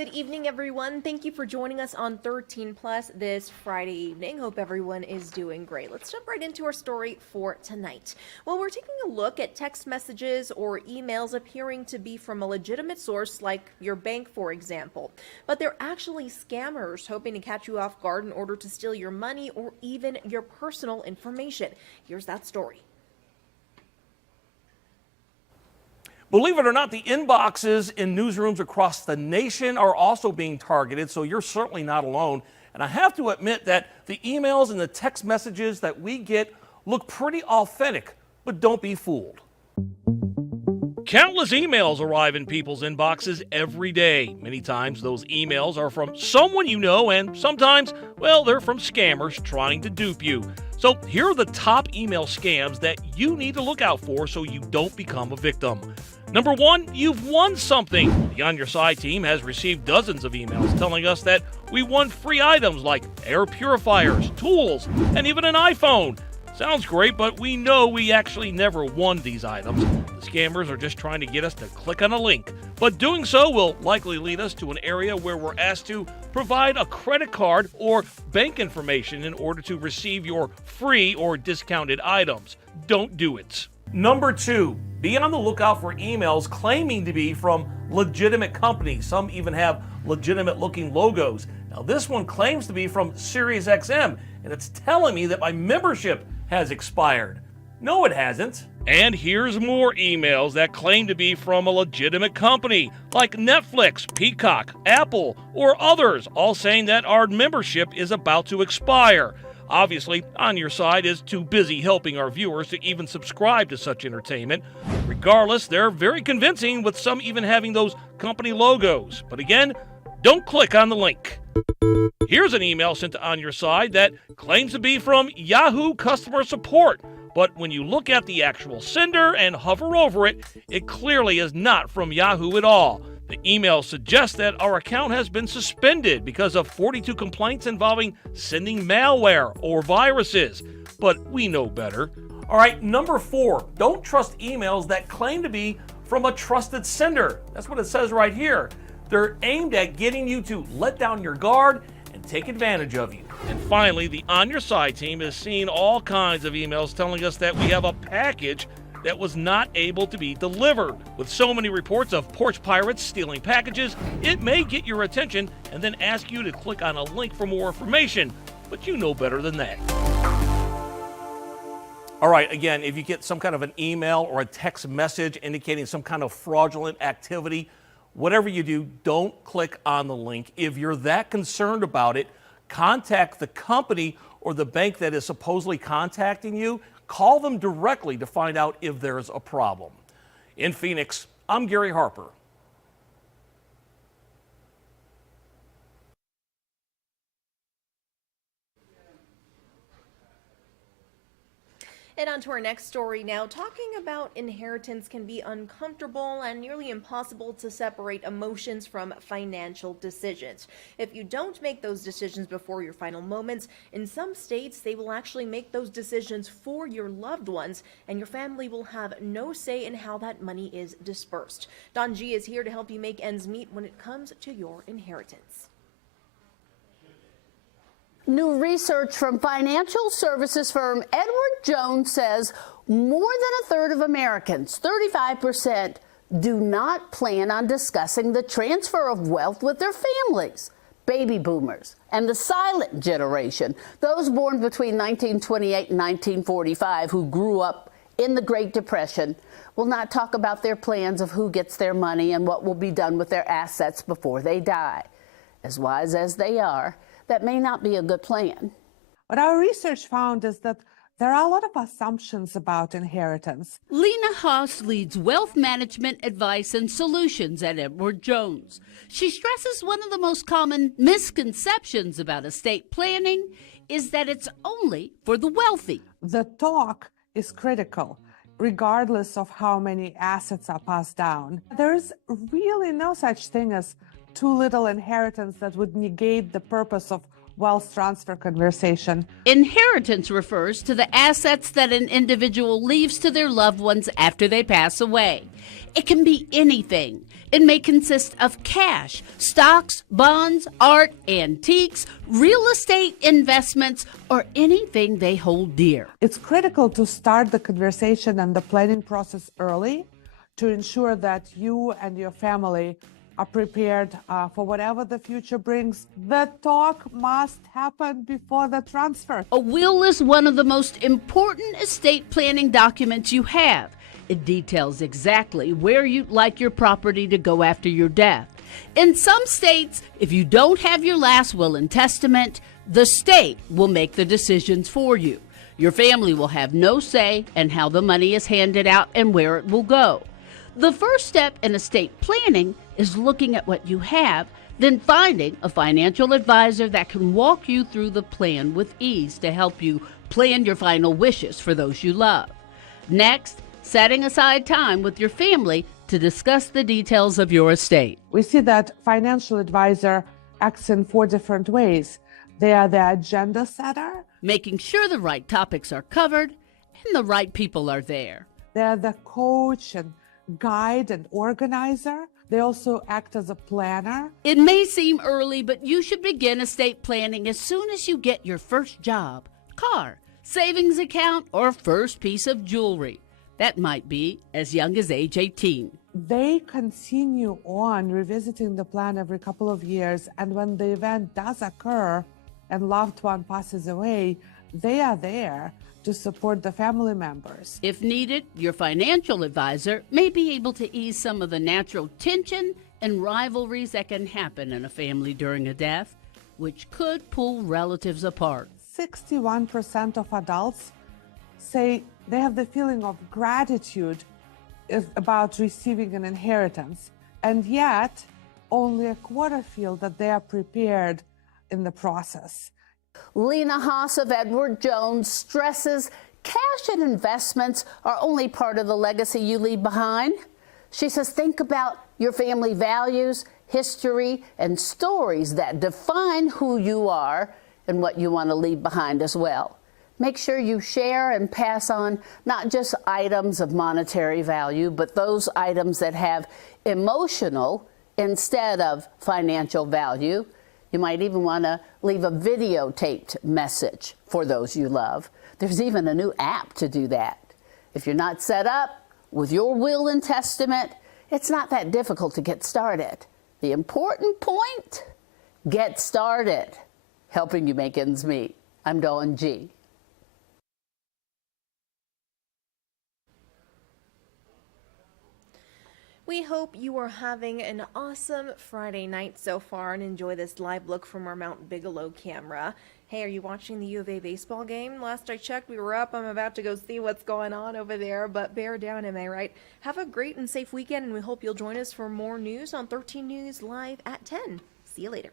Good evening, everyone. Thank you for joining us on 13 Plus this Friday evening. Hope everyone is doing great. Let's jump right into our story for tonight. Well, we're taking a look at text messages or emails appearing to be from a legitimate source like your bank, for example. But they're actually scammers hoping to catch you off guard in order to steal your money or even your personal information. Here's that story. Believe it or not, the inboxes in newsrooms across the nation are also being targeted, so you're certainly not alone. And I have to admit that the emails and the text messages that we get look pretty authentic, but don't be fooled. Countless emails arrive in people's inboxes every day. Many times those emails are from someone you know, and sometimes, well, they're from scammers trying to dupe you. So here are the top email scams that you need to look out for so you don't become a victim. Number one, you've won something. The On Your Side team has received dozens of emails telling us that we won free items like air purifiers, tools, and even an iPhone. Sounds great, but we know we actually never won these items. The scammers are just trying to get us to click on a link, but doing so will likely lead us to an area where we're asked to provide a credit card or bank information in order to receive your free or discounted items. Don't do it. Number two, be on the lookout for emails claiming to be from legitimate companies. Some even have legitimate looking logos. Now this one claims to be from SiriusXM, and it's telling me that my membership has expired. No, it hasn't. And here's more emails that claim to be from a legitimate company, like Netflix, Peacock, Apple, or others, all saying that our membership is about to expire. Obviously, On Your Side is too busy helping our viewers to even subscribe to such entertainment. Regardless, they're very convincing, with some even having those company logos. But again, don't click on the link. Here's an email sent to On Your Side that claims to be from Yahoo customer support. But when you look at the actual sender and hover over it, it clearly is not from Yahoo at all. The email suggests that our account has been suspended because of 42 complaints involving sending malware or viruses. But we know better. All right, number four, don't trust emails that claim to be from a trusted sender. That's what it says right here. They're aimed at getting you to let down your guard and take advantage of you. And finally, the On Your Side team has seen all kinds of emails telling us that we have a package that was not able to be delivered. With so many reports of porch pirates stealing packages, it may get your attention and then ask you to click on a link for more information, but you know better than that. All right, again, if you get some kind of an email or a text message indicating some kind of fraudulent activity, whatever you do, don't click on the link. If you're that concerned about it, contact the company or the bank that is supposedly contacting you. Call them directly to find out if there's a problem. In Phoenix, I'm Gary Harper. And on to our next story now. Talking about inheritance can be uncomfortable and nearly impossible to separate emotions from financial decisions. If you don't make those decisions before your final moments, in some states they will actually make those decisions for your loved ones, and your family will have no say in how that money is dispersed. Don G is here to help you make ends meet when it comes to your inheritance. New research from financial services firm Edward Jones says more than a third of Americans, 35%, do not plan on discussing the transfer of wealth with their families. Baby boomers and the silent generation, those born between 1928 and 1945 who grew up in the Great Depression, will not talk about their plans of who gets their money and what will be done with their assets before they die. As wise as they are, that may not be a good plan. What our research found is that there are a lot of assumptions about inheritance. Lena Haas leads wealth management advice and solutions at Edward Jones. She stresses one of the most common misconceptions about estate planning is that it's only for the wealthy. The talk is critical, regardless of how many assets are passed down. There is really no such thing as too little inheritance that would negate the purpose of wealth transfer conversation. Inheritance refers to the assets that an individual leaves to their loved ones after they pass away. It can be anything. It may consist of cash, stocks, bonds, art, antiques, real estate investments, or anything they hold dear. It's critical to start the conversation and the planning process early to ensure that you and your family are prepared for whatever the future brings. The talk must happen before the transfer. A will is one of the most important estate planning documents you have. It details exactly where you'd like your property to go after your death. In some states, if you don't have your last will and testament, the state will make the decisions for you. Your family will have no say in how the money is handed out and where it will go. The first step in estate planning is looking at what you have, then finding a financial advisor that can walk you through the plan with ease to help you plan your final wishes for those you love. Next, setting aside time with your family to discuss the details of your estate. We see that financial advisor acts in 4 different ways. They are the agenda setter, Making sure the right topics are covered and the right people are there. they are the coach and guide and organizer. They also act as a planner. It may seem early, but you should begin estate planning as soon as you get your first job, car, savings account, or first piece of jewelry. That might be as young as age 18. They continue on revisiting the plan every couple of years, and when the event does occur and loved one passes away, they are there to support the family members. If needed, your financial advisor may be able to ease some of the natural tension and rivalries that can happen in a family during a death, which could pull relatives apart. 61% of adults say they have the feeling of gratitude about receiving an inheritance, and yet only a quarter feel that they are prepared in the process. Lena Haas of Edward Jones stresses cash and investments are only part of the legacy you leave behind. She says think about your family values, history, and stories that define who you are and what you want to leave behind as well. Make sure you share and pass on not just items of monetary value, but those items that have emotional instead of financial value. You might even want to leave a videotaped message for those you love. There's even a new app to do that. If you're not set up with your will and testament, it's not that difficult to get started. The important point, get started. Helping you make ends meet. I'm Dawn G. We hope you are having an awesome Friday night so far and enjoy this live look from our Mount Bigelow camera. Hey, are you watching the U of A baseball game? Last I checked, we were up. I'm about to go see what's going on over there, but bear down, am I right? Have a great and safe weekend, and we hope you'll join us for more news on 13 News Live at 10. See you later.